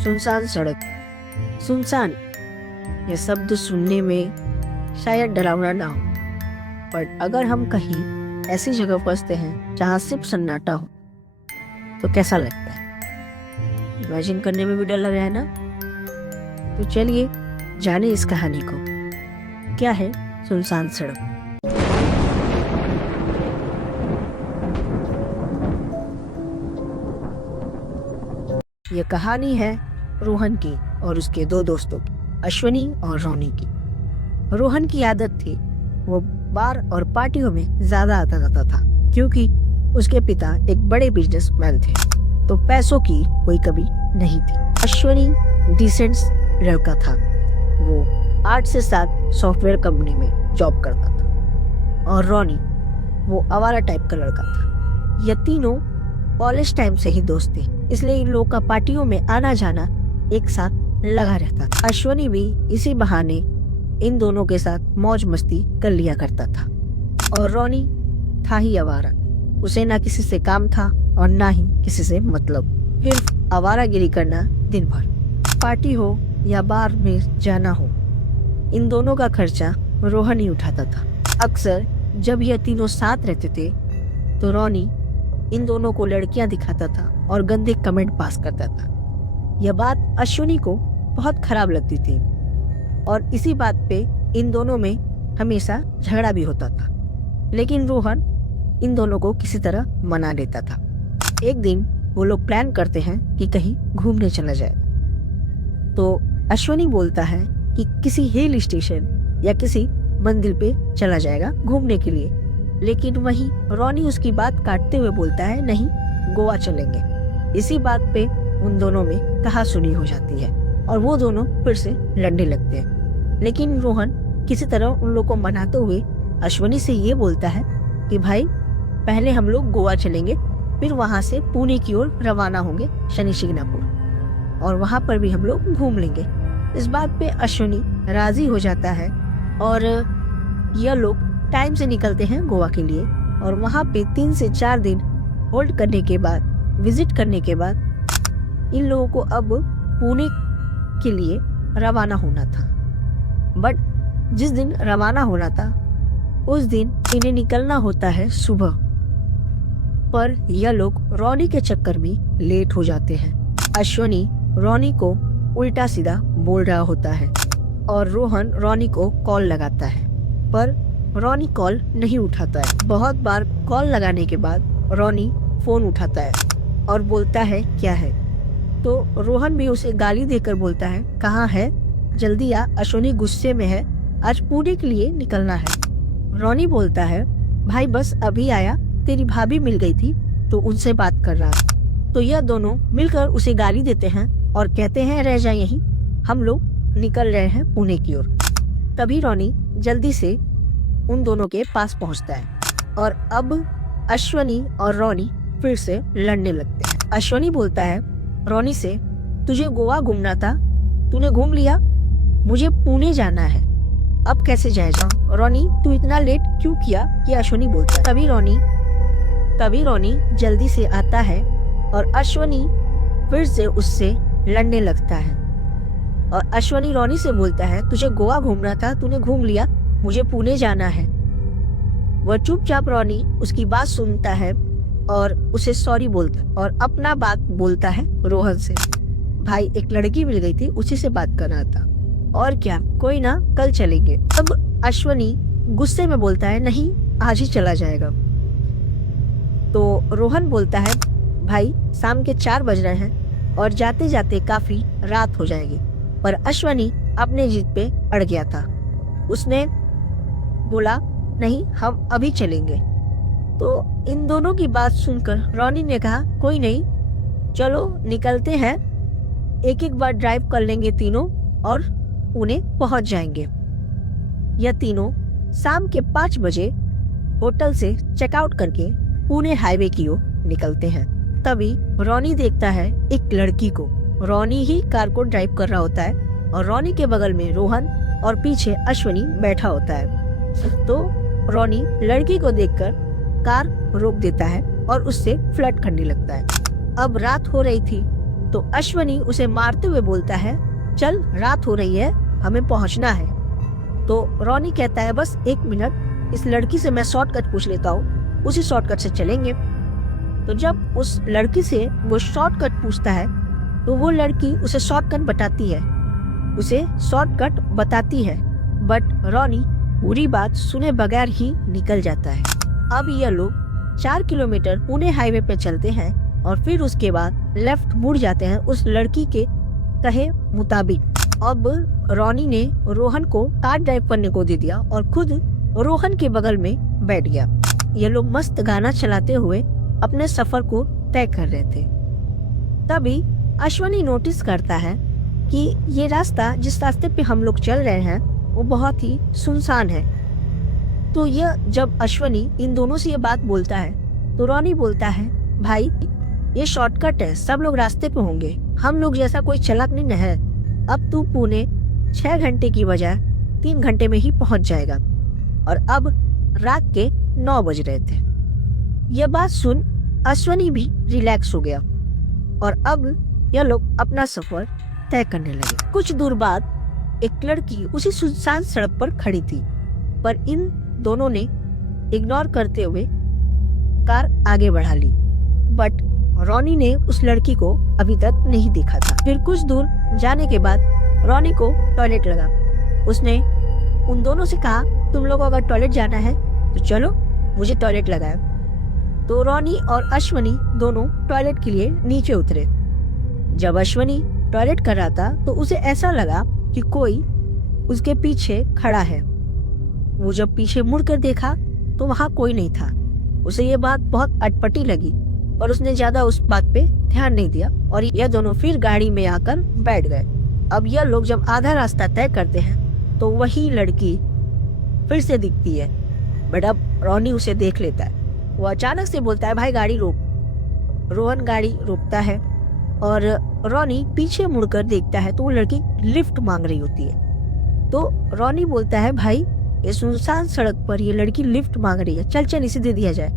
सुनसान सड़क। सुनसान, यह शब्द सुनने में शायद डरावना ना हो, पर अगर हम कहीं ऐसी जगह फंसते हैं जहाँ सिर्फ सन्नाटा हो तो कैसा लगता है? इमेजिन करने में भी डर लग रहा है ना? तो चलिए जाने इस कहानी को। क्या है सुनसान सड़क? यह कहानी है रोहन की और उसके दो दोस्तों की, अश्वनी और रोनी की। रोहन की आदत थी, वो बार और पार्टियों में ज्यादा आता जाता था क्योंकि उसके पिता एक बड़े बिजनेसमैन थे, तो पैसों की कोई कमी नहीं थी। अश्वनी डिसेंट लड़का था, वो 8 से 7 सॉफ्टवेयर कंपनी में जॉब करता था, और रोनी वो आवारा टाइप का लड़का था। ये तीनों कॉलेज टाइम से ही दोस्त थे, इसलिए इन लोगों का पार्टियों में आना जाना एक साथ लगा रहता था। अश्वनी भी इसी बहाने इन दोनों के साथ मौज मस्ती कर लिया करता था, और रोनी था ही आवारा। उसे ना किसी से काम था और ना ही किसी से मतलब, सिर्फ आवारागिरी करना दिन भर। पार्टी हो या बार में जाना हो, इन दोनों का खर्चा रोहन ही उठाता था। अक्सर जब यह तीनों साथ रहते थे तो रोनी इन दोनों को लड़कियां दिखाता था और गंदे कमेंट पास करता था। यह बात अश्विनी को बहुत खराब लगती थी और इसी बात पे इन दोनों में हमेशा झगड़ा भी होता था, लेकिन रोहन इन दोनों को किसी तरह मना लेता था। एक दिन वो लोग प्लान करते हैं कि कहीं घूमने चला जाए, तो अश्विनी बोलता है कि किसी हिल स्टेशन या किसी मंदिर पे चला जाएगा घूमने के लिए, लेकिन वहीं रोनी उसकी बात काटते हुए बोलता है नहीं, गोवा चलेंगे। इसी बात पे उन दोनों में कहासुनी हो जाती है और वो दोनों फिर से लड़ने लगते हैं, लेकिन रोहन किसी तरह उन लोगों को मनाते हुए अश्विनी से ये बोलता है कि भाई पहले हम लोग गोवा चलेंगे, फिर वहां से पुणे की ओर रवाना होंगे शनि शिंगणापुर, और वहां पर भी हम लोग घूम लेंगे। इस बात पे अश्विनी राजी हो जाता है और यह लोग टाइम से निकलते हैं गोवा के लिए, और वहां पे 3 से 4 दिन होल्ड करने के बाद, विजिट करने के बाद इन लोगों को अब पुणे के लिए रवाना होना था। बट जिस दिन रवाना होना था उस दिन इन्हें निकलना होता है सुबह, पर यह लोग रोनी के चक्कर में लेट हो जाते हैं। अश्विनी रोनी को उल्टा सीधा बोल रहा होता है और रोहन रोनी को कॉल लगाता है, पर रोनी कॉल नहीं उठाता है। बहुत बार कॉल लगाने के बाद रोनी फोन उठाता है और बोलता है क्या है, तो रोहन भी उसे गाली देकर बोलता है कहाँ है, जल्दी आ, अश्विनी गुस्से में है, आज पुणे के लिए निकलना है। रोनी बोलता है भाई बस अभी आया, तेरी भाभी मिल गई थी तो उनसे बात कर रहा था। तो यह दोनों मिलकर उसे गाली देते हैं और कहते हैं रह जा यहीं, हम लोग निकल रहे हैं पुणे की ओर। तभी रोनी जल्दी से उन दोनों के पास पहुंचता है और अब अश्विनी और रोनी फिर से लड़ने लगते हैं। अश्विनी बोलता है रोनी से तुझे गोवा घूमना था, तूने घूम लिया, मुझे पुणे जाना है, अब कैसे जाएगा? रोनी तू इतना लेट क्यों किया? ये अश्विनी बोलता है। तभी रोनी जल्दी से आता है और अश्विनी फिर से उससे लड़ने लगता है, और अश्विनी रोनी से बोलता है तुझे गोवा घूमना था, तूने घूम लिया, मुझे पुणे जाना है। वह चुपचाप रोनी उसकी बात सुनता है और उसे सॉरी बोलता है और अपना बात बोलता है रोहन से। भाई एक लड़की मिल गई थी, उसी से बात करना था, और क्या, कोई ना, कल चलेंगे। अब अश्विनी गुस्से में बोलता है नहीं, आज ही चला जाएगा। तो रोहन बोलता है भाई शाम के 4 बज रहे हैं और जाते जाते काफी रात हो जाएगी, पर अश्विनी अपने जिद पे अड़ गया था। उसने बोला नहीं, हम अभी चलेंगे। तो इन दोनों की बात सुनकर रोनी ने कहा कोई नहीं, चलो निकलते हैं, एक एक बार ड्राइव कर लेंगे तीनों और पुणे पहुंच जाएंगे। यह तीनों शाम के 5 बजे होटल से चेकआउट करके पुणे हाईवे की ओर निकलते हैं। तभी रोनी देखता है एक लड़की को। रोनी ही कार को ड्राइव कर रहा होता है और रोनी के बगल में रोहन और पीछे अश्विनी बैठा होता है। तो रोनी लड़की को देखकर कार रोक देता है और उससे फ्लर्ट करने लगता है। अब रात हो रही थी तो अश्वनी उसे मारते हुए बोलता है, चल रात हो रही है, हमें पहुंचना है। तो रॉनी कहता है, बस 1 मिनट, इस लड़की से मैं शॉर्टकट पूछ लेता हूँ, उसी शॉर्टकट से चलेंगे। तो जब उस लड़की से वो शॉर्टकट पूछता है तो वो लड़की उसे शॉर्टकट बताती है, बट रॉनी पूरी बात सुने बगैर ही निकल जाता है। अब यह लोग 4 किलोमीटर पुणे हाईवे पे चलते हैं और फिर उसके बाद लेफ्ट मुड़ जाते हैं उस लड़की के कहे मुताबिक। अब रॉनी ने रोहन को कार ड्राइव करने को दे दिया और खुद रोहन के बगल में बैठ गया। ये लोग मस्त गाना चलाते हुए अपने सफर को तय कर रहे थे। तभी अश्वनी नोटिस करता है कि ये रास्ता, जिस रास्ते पे हम लोग चल रहे हैं, वो बहुत ही सुनसान है। तो यह जब अश्वनी इन दोनों से ये बात बोलता है तो रॉनी बोलता है, भाई ये शॉर्टकट है, सब लोग रास्ते पे होंगे, हम लोग जैसा कोई चालाक नहीं है। अब तू पुणे 6 घंटे की बजाय 3 घंटे में ही पहुंच जाएगा। और अब रात के 9 बज रहे थे। यह बात सुन अश्वनी भी रिलैक्स हो गया और अब यह लोग अपना सफर तय करने लगे। कुछ दूर बाद एक लड़की उसी सुनसान सड़क पर खड़ी थी, पर इन दोनों ने इग्नोर करते हुए कार आगे बढ़ा ली। बट रॉनी ने उस लड़की को अभी तक नहीं देखा था। फिर कुछ दूर जाने के बाद रॉनी को टॉयलेट लगा। उसने उन दोनों से कहा, तुम लोगों को अगर टॉयलेट जाना है तो चलो, मुझे टॉयलेट लगाया। तो रॉनी और अश्वनी दोनों टॉयलेट के लिए नीचे उतरे। जब अश्वनी टॉयलेट कर रहा था तो उसे ऐसा लगा कि कोई उसके पीछे खड़ा है। वो जब पीछे मुड़कर देखा तो वहाँ कोई नहीं था। उसे ये बात बहुत अटपटी लगी और उसने ज्यादा उस बात पे ध्यान नहीं दिया और यह दोनों फिर गाड़ी में आकर बैठ गए। अब यह लोग जब आधा रास्ता तय करते हैं तो वही लड़की फिर से दिखती है, बट अब रॉनी उसे देख लेता है। वो अचानक से बोलता है, भाई गाड़ी रोक। रोहन गाड़ी रोकता है और रॉनी पीछे मुड़कर देखता है तो वो लड़की लिफ्ट मांग रही होती है। तो रॉनी बोलता है, भाई ये सुनसान सड़क पर ये लड़की लिफ्ट मांग रही है, चल चल इसे दे दिया जाए।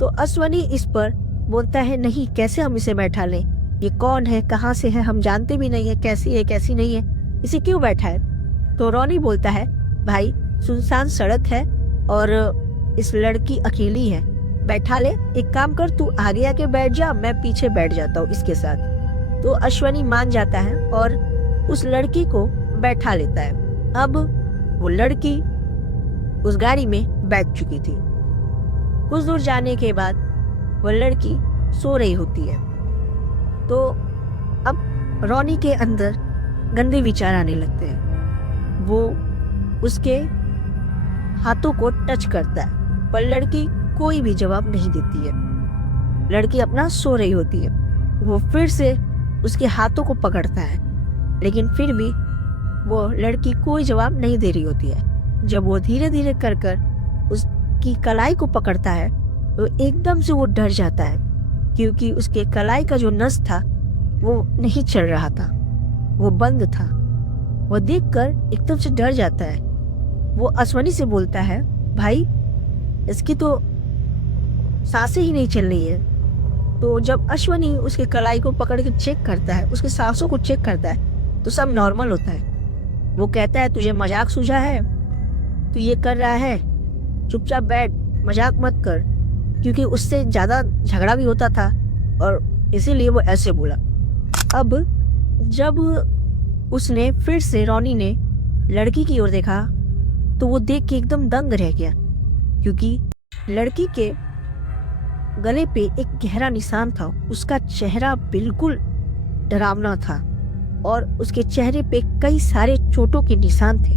तो अश्वनी इस पर बोलता है, नहीं, कैसे हम इसे बैठा लें, ये कौन है, कहाँ से है, हम जानते भी नहीं है, कैसी है कैसी नहीं है, इसे क्यों बैठा है। तो रॉनी बोलता है, भाई सुनसान सड़क है और इस लड़की अकेली है, बैठा ले। एक काम कर, तू आगे आके बैठ जा, मैं पीछे बैठ जाता हूँ इसके साथ। तो अश्वनी मान जाता है और उस लड़की को बैठा लेता है। अब वो लड़की उस गाड़ी में बैठ चुकी थी। कुछ दूर जाने के बाद वो लड़की सो रही होती है। तो अब रॉनी के अंदर गंदे विचार आने लगते हैं। वो उसके हाथों को टच करता है, पर लड़की कोई भी जवाब नहीं देती है। लड़की अपना सो रही होती है। वो फिर से उसके हाथों को पकड़ता है, लेकिन फिर भी वो लड़की कोई जवाब नहीं दे रही होती है। जब वो धीरे धीरे कर उसकी कलाई को पकड़ता है तो एकदम से वो डर जाता है, क्योंकि उसके कलाई का जो नस था वो नहीं चल रहा था, वो बंद था। वो देखकर एकदम से डर जाता है। वो अश्वनी से बोलता है, भाई इसकी तो सांसें ही नहीं चल रही है। तो जब अश्वनी उसके कलाई को पकड़ के चेक करता है, उसके सांसों को चेक करता है, तो सब नॉर्मल होता है। वो कहता है, तुझे मजाक सूझा है, तू ये कर रहा है, चुपचाप बैठ, मजाक मत कर, क्योंकि उससे ज्यादा झगड़ा भी होता था और इसीलिए वो ऐसे बोला। अब जब उसने फिर से, रॉनी ने लड़की की ओर देखा तो वो देख के एकदम दंग रह गया, क्योंकि लड़की के गले पे एक गहरा निशान था। उसका चेहरा बिल्कुल डरावना था और उसके चेहरे पे कई सारे चोटों के निशान थे।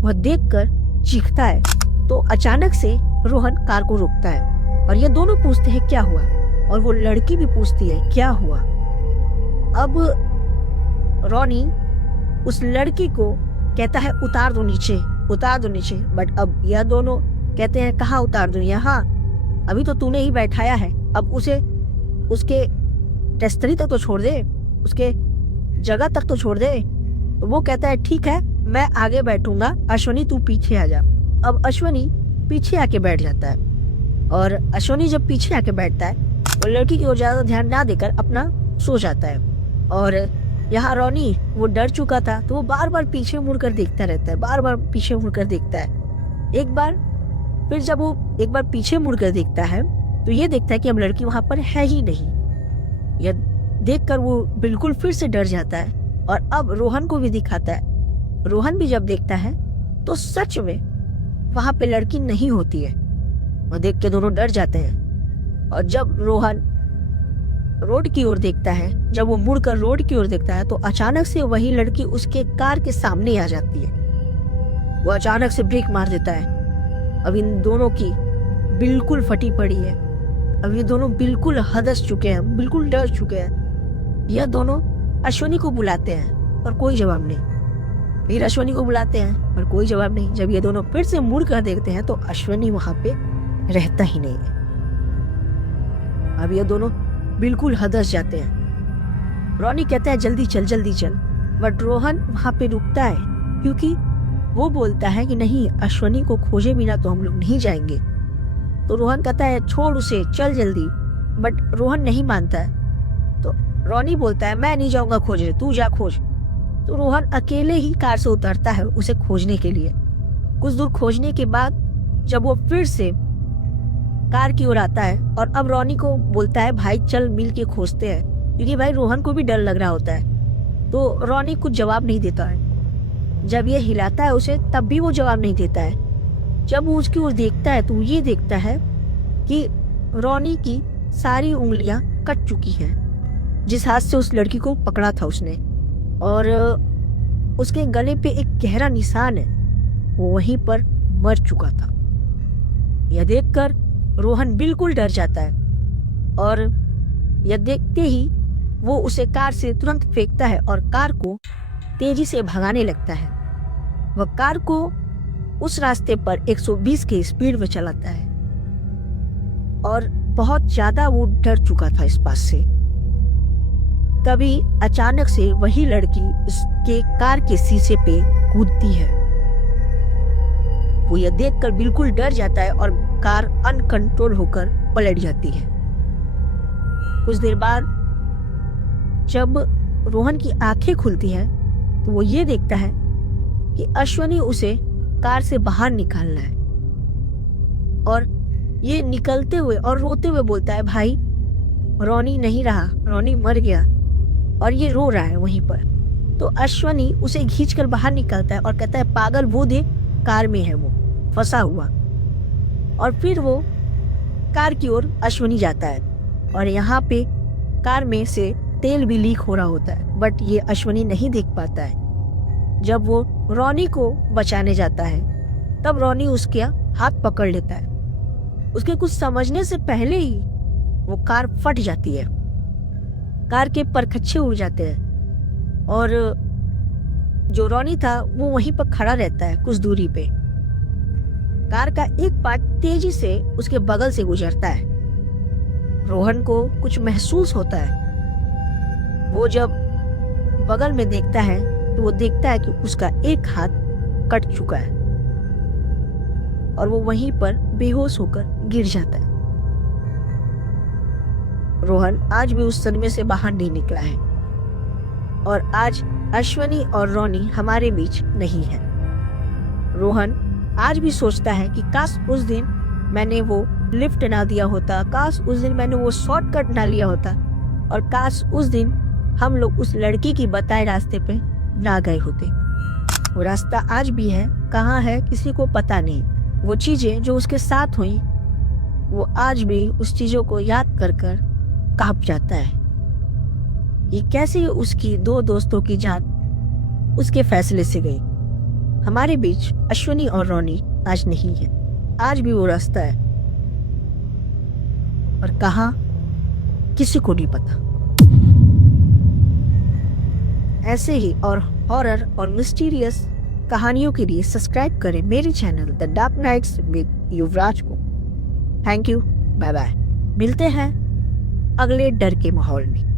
वह देखकर चीखता है। तो अचानक से रोहन कार को रोकता है और ये दोनों पूछते हैं क्या हुआ, और वो लड़की भी पूछती है क्या हुआ। अब रॉनी उस लड़की को कहता है, उतार दो नीचे, उतार दो नीचे। बट अब यह दोनों कहते हैं, कहाँ उतार दूं, यहाँ, अभी तो तूने ही बैठाया है, अब उसे उसके टेस्तरी तक तो छोड़ दे, उसके जगह तक तो छोड़ दे। तो वो कहता है, ठीक है, मैं आगे बैठूंगा, अश्वनी तू पीछे आ जा। अब अश्वनी पीछे आके बैठ जाता है और अश्वनी जब पीछे आके बैठता है वो लड़की की ओर ज्यादा ध्यान ना देकर अपना सो जाता है। और यहाँ रोनी वो डर चुका था, तो वो बार बार पीछे मुड़कर देखता रहता है, बार बार पीछे मुड़कर देखता है। एक बार फिर जब वो एक बार पीछे मुड़कर देखता है तो ये देखता है कि अब लड़की वहां पर है ही नहीं। यह देखकर वो बिल्कुल फिर से डर जाता है और अब रोहन को भी दिखाता है। रोहन भी जब देखता है तो सच में वहां पे लड़की नहीं होती है और देख के दोनों डर जाते हैं। और जब रोहन रोड की ओर देखता है, जब वो मुड़कर रोड की ओर देखता है तो अचानक से वही लड़की उसके कार के सामने आ जाती है। वो अचानक से ब्रेक मार देता है। अब इन दोनों की बिल्कुल फटी पड़ी है। अब ये दोनों बिल्कुल हदस चुके हैं, बिल्कुल डर चुके हैं। यह दोनों अश्वनी को बुलाते हैं पर कोई जवाब नहीं। फिर अश्वनी को बुलाते हैं पर कोई जवाब नहीं। जब ये दोनों फिर से मुड़ कर देखते हैं तो अश्वनी वहां पे रहता ही नहीं है। अब ये दोनों बिल्कुल हदस जाते हैं। रोनी कहता है जल्दी चल जल्दी चल, बट रोहन वहां पे रुकता है क्योंकि वो बोलता है कि नहीं, अश्वनी को खोजे बिना तो हम लोग नहीं जाएंगे। तो रोहन कहता है छोड़ उसे, चल जल्दी, बट रोहन नहीं मानता है। तो रोनी बोलता है मैं नहीं जाऊंगा खोजने, तू जा खोज। तो रोहन अकेले ही कार से उतरता है उसे खोजने के लिए। कुछ दूर खोजने के बाद जब वो फिर से कार की ओर आता है और अब रोनी को बोलता है भाई चल मिल के खोजते हैं, क्योंकि भाई रोहन को भी डर लग रहा होता है। तो रोनी कुछ जवाब नहीं देता है। जब ये हिलाता है उसे तब भी वो जवाब नहीं देता है। जब वो उसकी ओर देखता है तो ये देखता है कि रोनी की सारी उंगलियां कट चुकी हैं, जिस हाथ से उस लड़की को पकड़ा था उसने, और उसके गले पे एक गहरा निशान है, वो वहीं पर मर चुका था। यह देखकर रोहन बिल्कुल डर जाता है और यह देखते ही वो उसे कार से तुरंत फेंकता है और कार को तेजी से भगाने लगता है। वह कार को उस रास्ते पर 120 के स्पीड में चलाता है और बहुत ज्यादा वो डर चुका था इस बात से। तभी अचानक से वही लड़की उसके कार के शीशे पे कूदती है। वो यह देखकर बिल्कुल डर जाता है और कार अनकंट्रोल होकर पलट जाती है। कुछ देर बाद जब रोहन की आंखें खुलती हैं तो वो ये देखता है कि अश्वनी उसे कार से बाहर निकालना है और ये निकलते हुए और रोते हुए बोलता है भाई रोनी नहीं रहा, रोनी मर गया, और ये रो रहा है वहीं पर। तो अश्वनी उसे खींचकर बाहर निकालता है और कहता है पागल वो दे, कार में है वो फंसा हुआ। और फिर वो कार की ओर अश्वनी जाता है और यहाँ पे कार में से तेल भी लीक हो रहा होता है, बट ये अश्वनी नहीं देख पाता है। जब वो रोनी को बचाने जाता है तब रोनी उसके हाथ पकड़ लेता है। उसके कुछ समझने से पहले ही वो कार फट जाती है, कार के परखच्चे उड़ जाते हैं और जो रोनी था वो वहीं पर खड़ा रहता है कुछ दूरी पे। कार का एक पार्ट तेजी से उसके बगल से गुजरता है। रोहन को कुछ महसूस होता है। वो जब बगल में देखता है तो वो देखता है कि उसका एक हाथ कट चुका है और वो वहीं पर बेहोश होकर गिर जाता है। रोहन आज भी उस सदमे से बाहर नहीं निकला है और आज अश्वनी और रोनी हमारे बीच नहीं है। रोहन आज भी सोचता है कि काश उस दिन मैंने वो लिफ्ट ना दिया होता, काश उस दिन मैंने वो शॉर्टकट ना लिया होता, और काश उस दिन हम लोग उस लड़की की बताए रास्ते पे ना गए होते। वो रास्ता आज भी है, कहाँ है किसी को पता नहीं। वो चीजें जो उसके साथ हुई वो आज भी उस चीजों को याद कर कर कांप जाता है। ये कैसे उसकी दो दोस्तों की जान उसके फैसले से गई। हमारे बीच अश्वनी और रोनी आज नहीं है। आज भी वो रास्ता है और कहाँ किसी को नहीं पता। ऐसे ही और हॉरर और मिस्टीरियस कहानियों के लिए सब्सक्राइब करें मेरे channel the Dark Knights with Yuvraj को। Thank you, bye bye. मिलते हैं अगले डर के माहौल में।